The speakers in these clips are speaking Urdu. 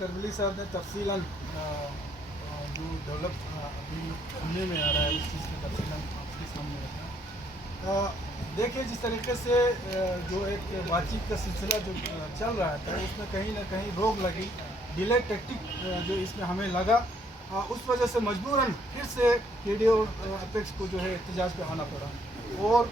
کربلی صاحب نے تفصیلاً جو ڈیولپ ابھی سننے میں آ رہا ہے اس چیز کی تفصیلاً آپ کے سامنے رکھا. دیکھیے جس طریقے سے جو ایک بات چیت کا سلسلہ جو چل رہا تھا اس میں کہیں نہ کہیں روک لگی, ڈیلے ٹیکٹک جو اس میں ہمیں لگا, اس وجہ سے مجبوراً پھر سے کے ڈی اور اپیکس کو جو ہے احتجاج پہ آنا پڑا. اور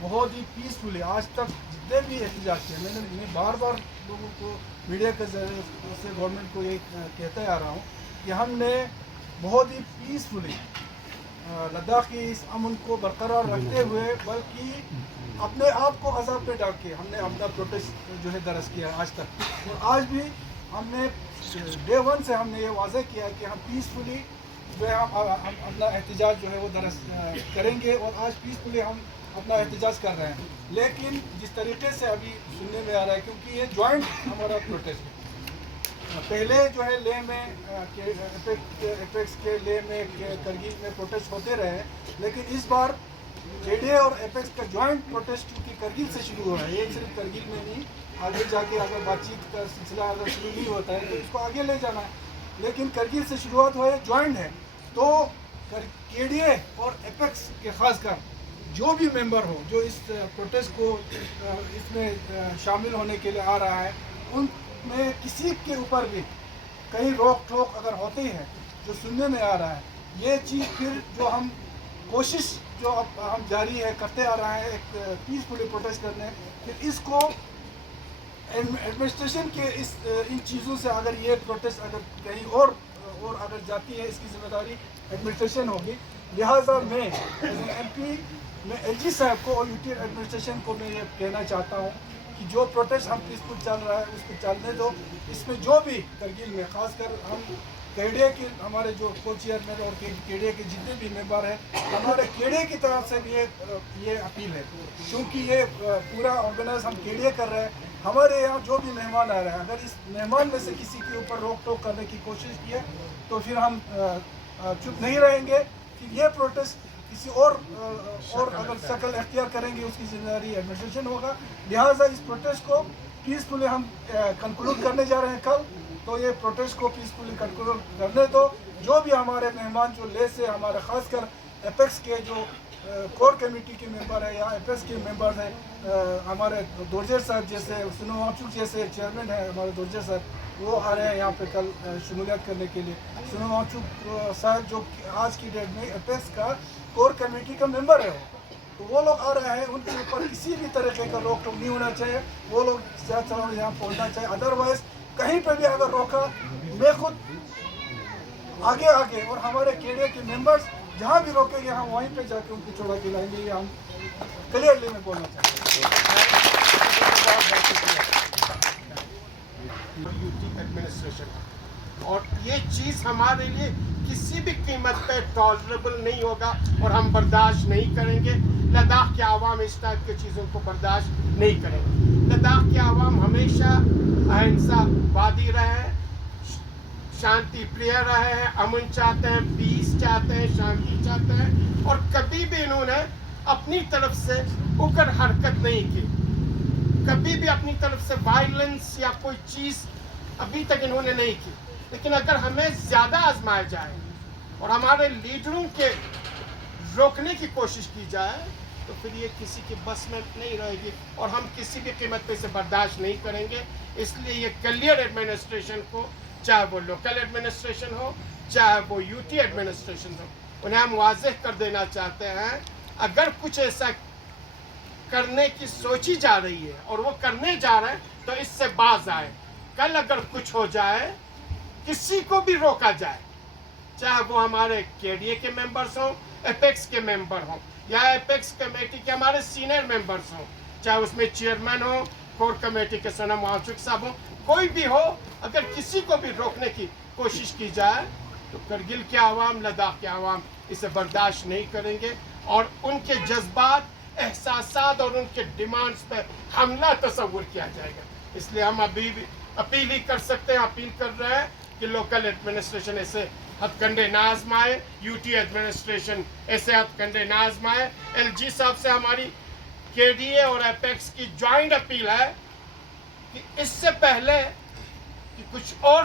بہت ہی پیسفلی آج تک جتنے بھی احتجاج کیے میں بار بار لوگوں کو میڈیا کے ذریعے سے گورنمنٹ کو یہ کہتے آ رہا ہوں کہ ہم نے بہت ہی پیسفلی لداخ کی اس امن کو برقرار رکھتے ہوئے بلکہ اپنے آپ کو عذاب پہ ڈال کے ہم نے اپنا پروٹیسٹ جو ہے درج کیا ہے آج تک. اور آج بھی ہم نے ڈے ون سے ہم نے یہ واضح کیا کہ ہم پیسفلی جو ہے ہم اپنا احتجاج جو ہے وہ درج کریں گے, اور آج پیسفلی ہم اپنا احتجاج کر رہے ہیں. لیکن جس طریقے سے ابھی سننے میں آ رہا ہے کیونکہ یہ جوائنٹ ہمارا پروٹیسٹ ہے, پہلے جو ہے لے میں اپیکس کے لے میں کرگل میں پروٹیسٹ ہوتے رہے, لیکن اس بار کے ڈی اے اور اپیکس کا جوائنٹ پروٹیسٹ کیونکہ کرگل سے شروع ہو رہا ہے. یہ صرف کرگل میں نہیں, آگے جا کے اگر بات چیت کا سلسلہ اگر شروع نہیں ہوتا ہے تو اس کو آگے لے جانا ہے, لیکن کرگل سے شروعات ہوا ہے, جوائنٹ ہے. تو کے ڈی اے اور اپیکس کے خاص کر جو بھی ممبر ہو جو اس پروٹیسٹ کو اس میں شامل ہونے کے لیے آ رہا ہے, ان میں کسی کے اوپر بھی کہیں روک ٹوک اگر ہوتی ہے جو سننے میں آ رہا ہے, یہ چیز پھر جو ہم کوشش جو اب ہم جاری ہے کرتے آ رہے ہیں ایک پیسفلی پروٹیسٹ کرنے, پھر اس کو ایڈمنسٹریشن کے ان چیزوں سے اگر یہ پروٹیسٹ اگر کہیں اور اگر جاتی ہے اس کی ذمہ داری ایڈمنسٹریشن ہوگی. لہٰذا میں ایز این ایم پی میں ایل جی صاحب کو اور یو ٹی ایڈمنسٹریشن کو میں یہ کہنا چاہتا ہوں کہ جو پروٹیسٹ ہم پیسفل چل رہا ہے اس کو چلنے دو. اس میں جو بھی کرگل میں خاص کر ہم کے ڈی اے کے ہمارے جو کو چیئرمین اور کے ڈی اے کے جتنے بھی ممبر ہیں, ہمارے کے ڈی اے کی طرف سے بھی یہ اپیل ہے کیونکہ یہ پورا آرگنائز ہم کے ڈی اے کر رہے ہیں. ہمارے یہاں جو بھی مہمان آ رہے ہیں اگر اس مہمان میں سے کسی کے اوپر روک ٹوک کرنے کی کوشش کی ہے تو پھر ہم چپ نہیں رہیں گے. پھر یہ پروٹیسٹ کسی اور اگر شکل اختیار کریں گے اس کی ذمہ داری ایڈمنسٹریشن ہوگا. لہٰذا اس پروٹیسٹ کو پیسفلی ہم کنکلوڈ کرنے جا رہے ہیں کل, تو یہ پروٹیسٹ کو پیسفلی کنکلوڈ کرنے دو. جو بھی ہمارے مہمان جو لے سے ہمارے خاص کر اپیکس کے جو کور کمیٹی کے ممبر ہیں یا اپیکس کے ممبرز ہیں, ہمارے دورجر صاحب جیسے سنو وانگچک جیسے چیئرمین ہیں ہمارے دورجر صاحب, وہ آ رہے ہیں یہاں پہ کل شمولیت کرنے کے لیے. سنو وانگچک صاحب جو آج کی ڈیٹ میں اپیکس کا کور کمیٹی کا ممبر ہے, تو وہ لوگ آ رہے ہیں. ان کے اوپر کسی بھی طریقے کا روک ٹوک نہیں ہونا چاہیے, وہ لوگ زیادہ چلاؤ یہاں پہنچنا چاہیے. ادروائز کہیں پہ بھی اگر روکا میں خود آگے اور ہمارے کے ڈی اے کے ممبرز جہاں بھی روکیں گے ہم وہیں پہ جا کے ان کو چھوڑا کے لائیں گے. یہ ہم کلیئرلی میں بولنا چاہتے ایڈمنسٹریشن, اور یہ چیز ہمارے لیے کسی بھی قیمت پہ ٹالریبل نہیں ہوگا اور ہم برداشت نہیں کریں گے. لداخ کے عوام اس ٹائپ کی چیزوں کو برداشت نہیں کریں گے. لداخ کے عوام ہمیشہ اہنسا وادی رہے ہیں, شانتی پریہ رہے ہیں, امن چاہتے ہیں, پیس چاہتے ہیں, شانتی چاہتے ہیں, اور کبھی بھی انہوں نے اپنی طرف سے اگر حرکت نہیں کی, کبھی بھی اپنی طرف سے وائلنس یا کوئی چیز ابھی تک انہوں نے نہیں کی. لیکن اگر ہمیں زیادہ آزمایا جائے اور ہمارے لیڈروں کے روکنے کی کوشش کی جائے تو پھر یہ کسی کی بس میں نہیں رہے گی اور ہم کسی بھی قیمت پہ اسے برداشت نہیں کریں گے. اس لیے یہ کلیئر ایڈمنسٹریشن کو, چاہے وہ لوکل ایڈمنسٹریشن ہو چاہے وہ یو ٹی ایڈمنسٹریشن ہو, انہیں ہم واضح کر دینا چاہتے ہیں اگر کچھ ایسا کرنے کی سوچی جا رہی ہے اور وہ کرنے جا رہے ہیں تو اس سے باز آئے. کل اگر کچھ ہو جائے, کسی کو بھی روکا جائے, چاہے وہ ہمارے کے ڈی اے کے ممبرز ہوں, اپیکس کے ممبر ہوں, یا اپیکس کمیٹی کے ہمارے سینئر ممبرز ہوں, چاہے اس میں چیئرمین ہوں, کور کمیٹی کے سنم وانگچک صاحب ہوں, کوئی بھی ہو, اگر کسی کو بھی روکنے کی کوشش کی جائے تو کرگل کے عوام, لداخ کے عوام اسے برداشت نہیں کریں گے اور ان کے جذبات, احساسات اور ان کے ڈیمانڈز پہ حملہ تصور کیا جائے گا. اس لیے ہم ابھی بھی اپیل ہی کر سکتے ہیں, اپیل کر رہے ہیں کہ لوکل ایڈمنسٹریشن ایسے ہتھ کنڈے نہ آزمائے, یو ٹی ایڈمنسٹریشن ایسے ہتھ کنڈے نہ آزمائے. ایل جی صاحب سے ہماری کے ڈی اے اور اپیکس کی جوائنٹ اپیل ہے کہ اس سے پہلے کہ کچھ اور